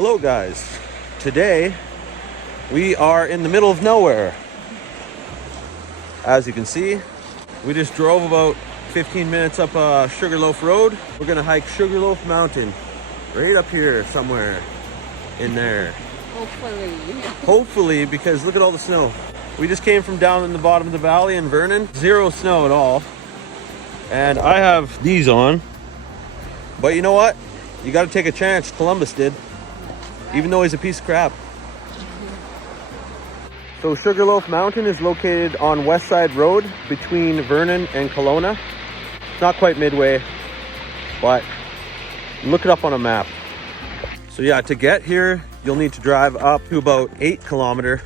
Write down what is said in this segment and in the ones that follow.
Hello guys, today we are in the middle of nowhere. As you can see, we just drove about 15 minutes up Sugarloaf Road. We're gonna hike Sugarloaf Mountain, right up here somewhere in there. Hopefully, because look at all the snow. We just came from down in the bottom of the valley in Vernon, zero snow at all. And I have these on, but you know what? You gotta take a chance, Columbus did. Even though he's a piece of crap. So Sugarloaf Mountain is located on Westside Road between Vernon and Kelowna. Not quite midway, but look it up on a map. So yeah, to get here, you'll need to drive up to about 8 kilometers.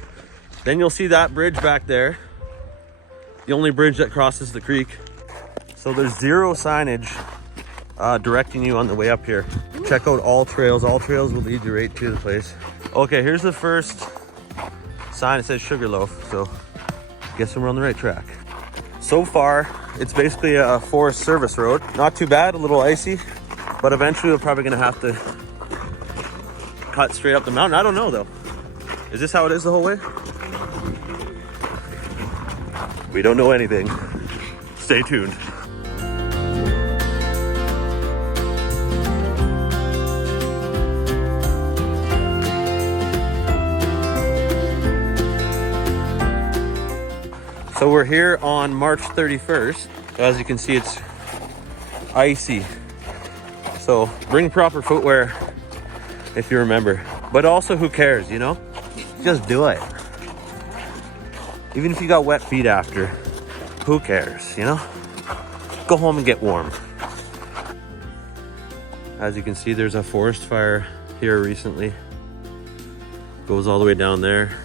Then you'll see that bridge back there. The only bridge that crosses the creek. So there's zero signage directing you on the way up here. Check out all trails. All trails will lead you right to the place. Okay, here's the first sign. It says Sugarloaf, so guess we're on the right track. So far, it's basically a Forest Service road. Not too bad, a little icy, but eventually we're probably gonna have to cut straight up the mountain. I don't know though. Is this how it is the whole way? We don't know anything. Stay tuned. So we're here on March 31st. As you can see, it's icy. So bring proper footwear if you remember. But also, who cares, you know? Just do it. Even if you got wet feet after, who cares, you know? Go home and get warm. As you can see, there's a forest fire here recently. Goes all the way down there.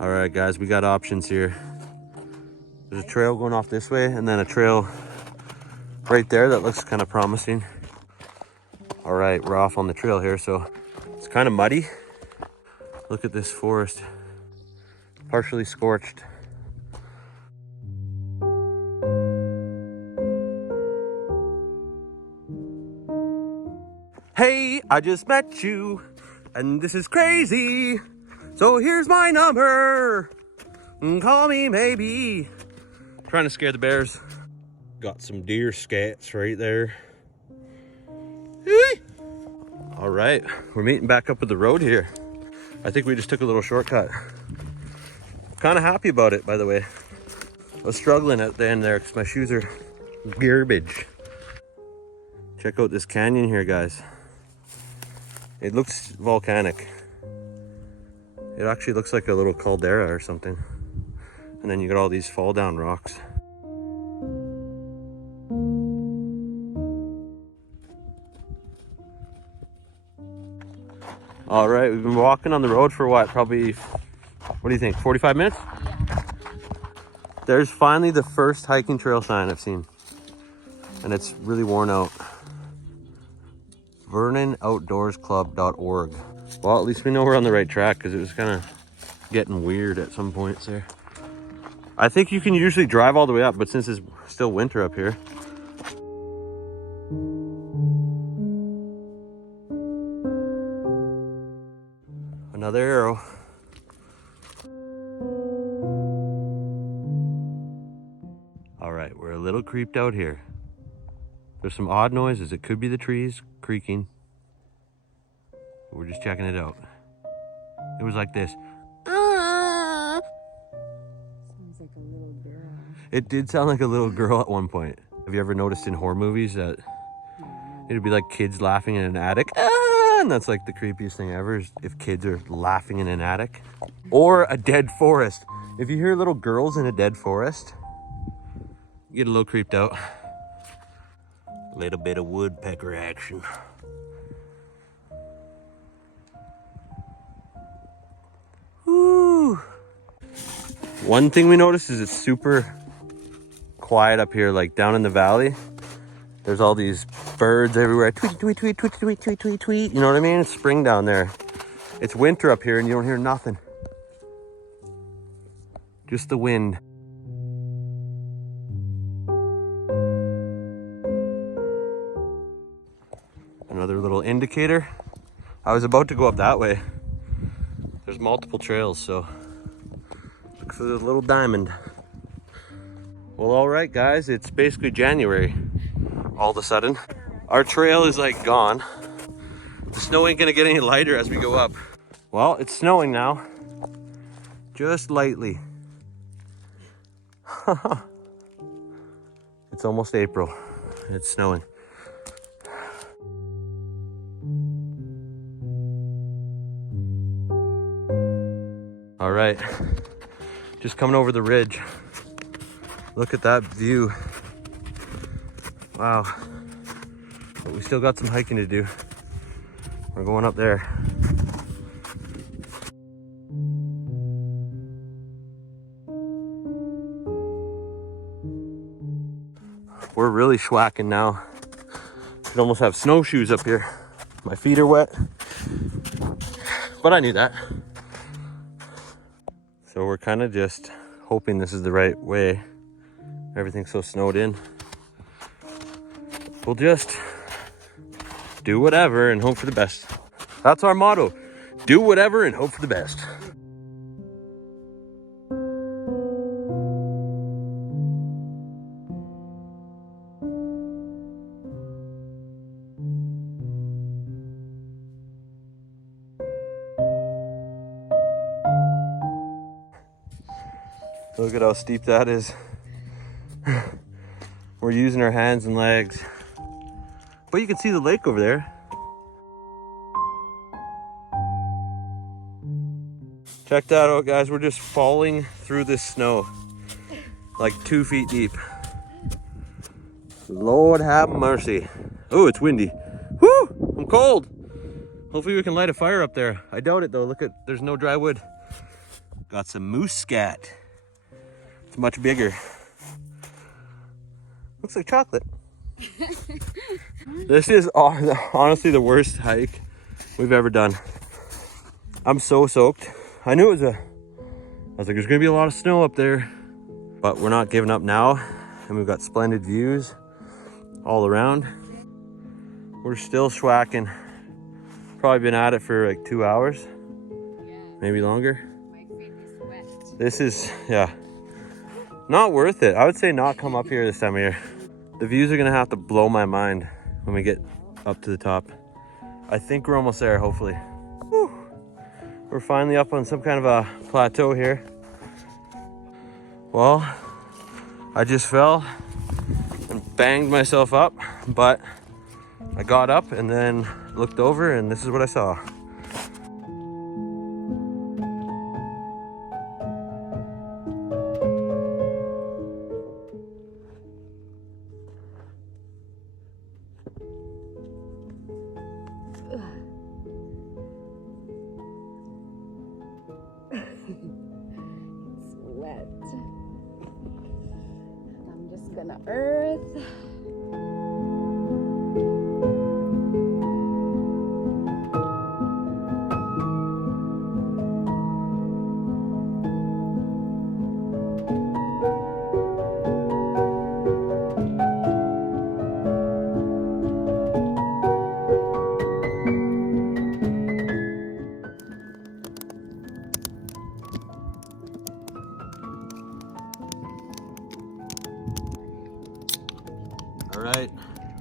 All right, guys, we got options here. There's a trail going off this way and then a trail right there that looks kind of promising. All right, we're off on the trail here, so it's kind of muddy. Look at this forest, partially scorched. Hey, I just met you and this is crazy. So here's my number. Call me maybe. Trying to scare the bears. Got some deer scats right there. All right, we're meeting back up with the road here. I think we just took a little shortcut. Kind of happy about it, by the way. I was struggling at the end there because my shoes are garbage. Check out this canyon here, guys. It looks volcanic. It actually looks like a little caldera or something. And then you got all these fall down rocks. All right, we've been walking on the road for what? Probably, what do you think, 45 minutes? Yeah. There's finally the first hiking trail sign I've seen. And it's really worn out. VernonOutdoorsClub.org. Well, at least we know we're on the right track because it was kind of getting weird at some points there. I think you can usually drive all the way up, but since it's still winter up here. Another arrow. All right, we're a little creeped out here. There's some odd noises. It could be the trees creaking. We're just checking it out. It was like this. Sounds like a little girl. It did sound like a little girl at one point. Have you ever noticed in horror movies that it'd be like kids laughing in an attic? And that's like the creepiest thing ever, is if kids are laughing in an attic. Or a dead forest. If you hear little girls in a dead forest, you get a little creeped out. A little bit of woodpecker action. Woo. One thing we noticed is it's super quiet up here, like down in the valley. There's all these birds everywhere. Tweet, tweet, tweet, tweet, tweet, tweet, tweet, tweet. You know what I mean? It's spring down there. It's winter up here and you don't hear nothing. just the wind. Another little indicator. I was about to go up that way. There's multiple trails, so look for the little diamond. Well, all right, guys, it's basically January all of a sudden. Our trail is like gone. The snow ain't gonna get any lighter as we go up. Well, it's snowing now, just lightly. It's almost April. It's snowing. All right, just coming over the ridge. Look at that view. Wow. But we still got some hiking to do. We're going up there. We're really schwacking now. Could almost have snowshoes up here. My feet are wet, but I knew that. So we're kind of just hoping this is the right way. Everything's so snowed in. We'll just do whatever and hope for the best. That's our motto. Do whatever and hope for the best. Look at how steep that is. We're using our hands and legs. But you can see the lake over there. Check that out, guys. We're just falling through this snow. Like 2 feet deep. Lord have mercy. Oh, it's windy. Whoo! I'm cold. Hopefully we can light a fire up there. I doubt it though. Look at, there's no dry wood. Got some moose scat. It's much bigger. Looks like chocolate. This is honestly the worst hike we've ever done. I'm so soaked. I knew it was I was like, there's gonna be a lot of snow up there, but we're not giving up now. And we've got splendid views all around. We're still schwacking. Probably been at it for like 2 hours, maybe longer. My feet is wet. This is, yeah, not worth it. I would say not come up here this time of year. The views are gonna have to blow my mind when we get up to the top. I think we're almost there, hopefully. Whew. We're finally up on some kind of a plateau here. Well, I just fell and banged myself up, but I got up and then looked over and this is what I saw. It's wet. I'm just gonna earth. All right,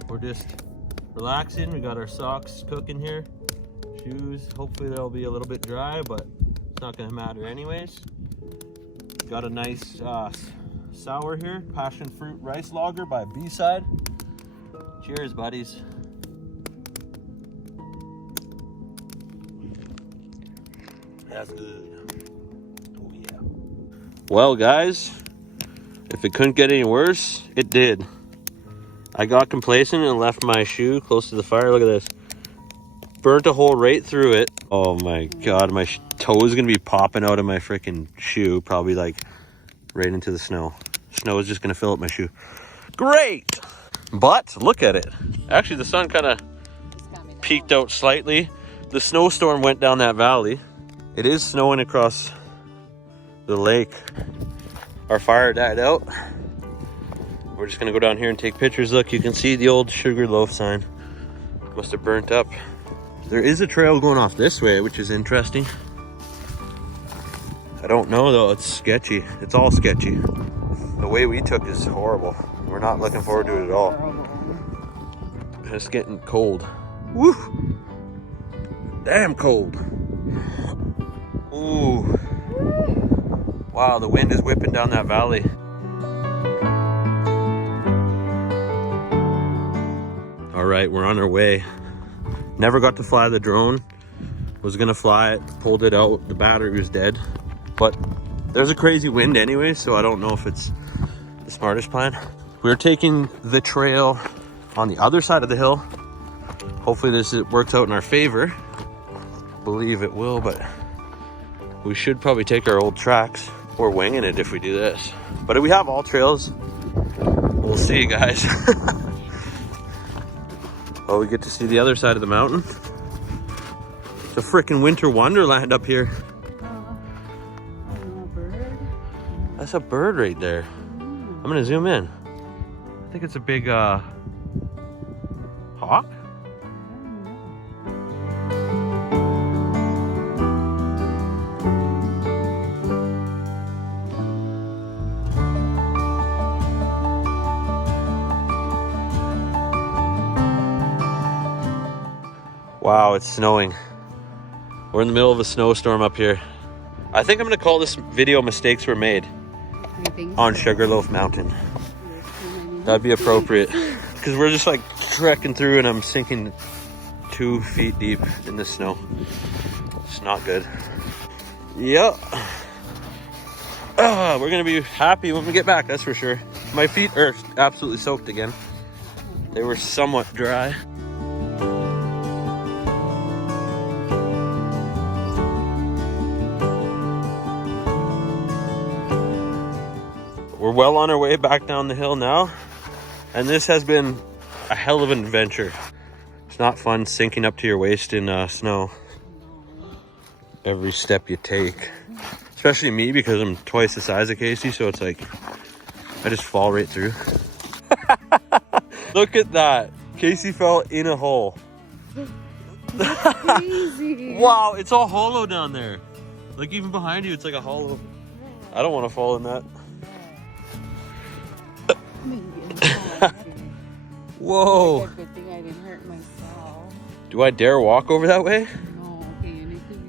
we're just relaxing. We got our socks cooking here, shoes. Hopefully they'll be a little bit dry, but it's not gonna matter anyways. Got a nice sour here, passion fruit rice lager by B-Side. Cheers, buddies. That's good. Oh yeah. Well, guys, if it couldn't get any worse, it did. I got complacent and left my shoe close to the fire. Look at this. Burnt a hole right through it. Oh my God, my toe is gonna be popping out of my freaking shoe, probably like right into the snow. Snow is just gonna fill up my shoe. Great! But look at it. Actually, the sun kind of peeked out slightly. The snowstorm went down that valley. It is snowing across the lake. Our fire died out. We're just gonna go down here and take pictures. Look, you can see the old Sugarloaf sign. Must have burnt up. There is a trail going off this way, which is interesting. I don't know though, it's sketchy. It's all sketchy. The way we took is horrible. We're not looking forward to it at all. It's getting cold. Woo! Damn cold. Ooh. Wow, the wind is whipping down that valley. All right, we're on our way. Never got to fly the drone. Was gonna fly it, pulled it out, the battery was dead. But there's a crazy wind anyway, so I don't know if it's the smartest plan. We're taking the trail on the other side of the hill. Hopefully this works out in our favor. I believe it will, but we should probably take our old tracks. We're winging it if we do this. But if we have all trails, we'll see you guys. Oh, we get to see the other side of the mountain. It's a freaking winter wonderland up here. That's a bird right there. I'm gonna zoom in. I think it's a big hawk. Wow, it's snowing. We're in the middle of a snowstorm up here. I think I'm gonna call this video "Mistakes Were Made" on Sugarloaf Mountain. That'd be appropriate. Because we're just like trekking through and I'm sinking 2 feet deep in the snow. It's not good. Yep. We're gonna be happy when we get back, that's for sure. My feet are absolutely soaked again. They were somewhat dry. We're well on our way back down the hill now, and this has been a hell of an adventure. It's not fun sinking up to your waist in snow every step you take, especially me because I'm twice the size of Casey, so it's like I just fall right through. Look at that. Casey fell in a hole. Crazy. Wow, it's all hollow down there. Like even behind you, it's like a hollow. I don't want to fall in that. Whoa. Good thing I didn't hurt myself. Do I dare walk over that way? No, okay,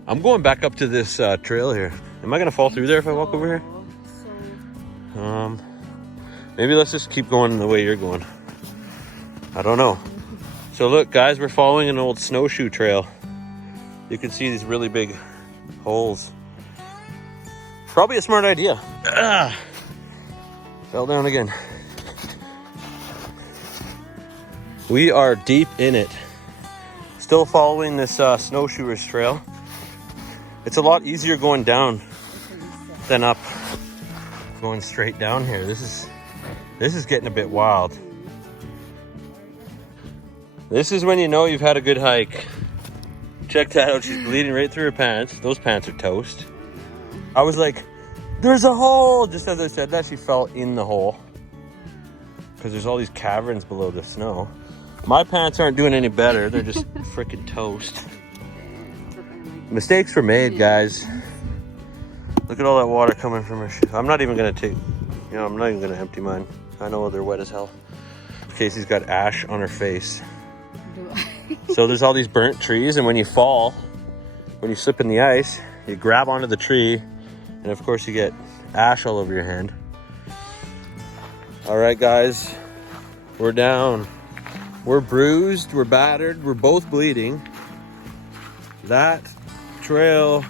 I'm going back up to this trail here. Am I gonna fall through there if I walk over here? Maybe let's just keep going the way you're going. I don't know. So look guys, we're following an old snowshoe trail. You can see these really big holes. Probably a smart idea. Fell down again. We are deep in it. Still following this snowshoer's trail. It's a lot easier going down than up. Going straight down here. This is getting a bit wild. This is when you know you've had a good hike. Check that out. She's bleeding right through her pants. Those pants are toast. I was like, there's a hole. Just as I said that, she fell in the hole. Because there's all these caverns below the snow. My pants aren't doing any better. They're just freaking toast. Mistakes were made, guys. Look at all that water coming from her shoes. I'm not even gonna I'm not even gonna empty mine. I know they're wet as hell. Casey's got ash on her face. So there's all these burnt trees, and when you fall, when you slip in the ice, you grab onto the tree, and of course you get ash all over your hand. All right, guys, we're down. We're bruised, we're battered, we're both bleeding. That trail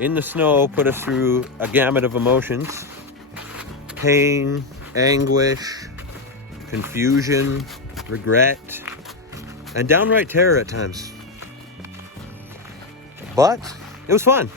in the snow put us through a gamut of emotions. Pain, anguish, confusion, regret, and downright terror at times. But it was fun.